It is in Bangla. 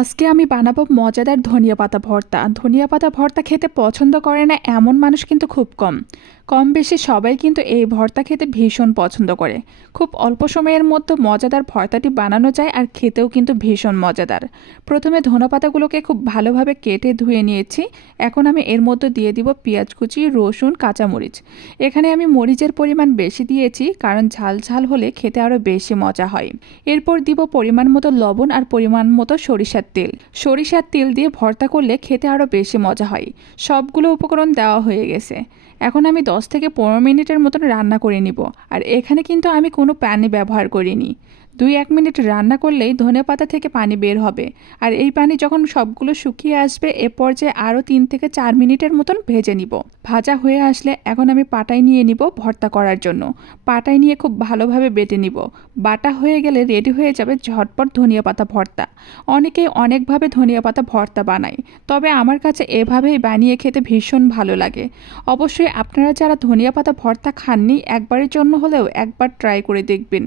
আজকে আমি বানাবো মজাদার ধনিয়া পাতা ভর্তা। ধনিয়া পাতা ভর্তা খেতে পছন্দ করে না এমন মানুষ কিন্তু খুব কম। কম বেশি সবাই কিন্তু এই ভর্তা খেতে ভীষণ পছন্দ করে। খুব অল্প সময়ের মধ্যে মজাদার ভর্তাটি বানানো যায় আর খেতেও কিন্তু ভীষণ মজাদার। প্রথমে ধনে পাতাগুলোকে খুব ভালোভাবে কেটে ধুয়ে নিয়েছি। এখন আমি এর মধ্যে দিয়ে দিব পেঁয়াজ কুচি, রসুন, কাঁচামরিচ। এখানে আমি মরিচের পরিমাণ বেশি দিয়েছি কারণ ঝাল ঝাল হলে খেতে আরও বেশি মজা হয়। এরপর দিব পরিমাণ মতো লবণ আর পরিমাণ মতো সরিষার তেল। সরিষার তেল দিয়ে ভর্তা করলে খেতে আরও বেশি মজা হয়। সবগুলো উপকরণ দেওয়া হয়ে গেছে। এখন আমি 10 থেকে 15 মিনিটের মতন রান্না করে নিব। আর এখানে কিন্তু আমি কোনো পানি ব্যবহার করিনি। 2-1 মিনিট রান্না করলেই ধনেপাতা থেকে পানি বের হবে। আর এই পানি যখন সবগুলো শুকিয়ে আসবে এ পর্যায়ে আরও 3 থেকে 4 মিনিটের মতন ভেজে নিব। ভাজা হয়ে আসলে এখন আমি পাটায় নিয়ে নিব ভর্তা করার জন্য। পাটায় নিয়ে খুব ভালোভাবে বেটে নিব। বাটা হয়ে গেলে রেডি হয়ে যাবে ঝটপট ধনিয়া পাতা ভর্তা। অনেকেই অনেকভাবে ধনিয়া পাতা ভর্তা বানায়, তবে আমার কাছে এভাবেই বানিয়ে খেতে ভীষণ ভালো লাগে। অবশ্যই আপনারা যারা ধনিয়া পাতা ভর্তা খাননি একবারের জন্য হলেও একবার ট্রাই করে দেখবেন।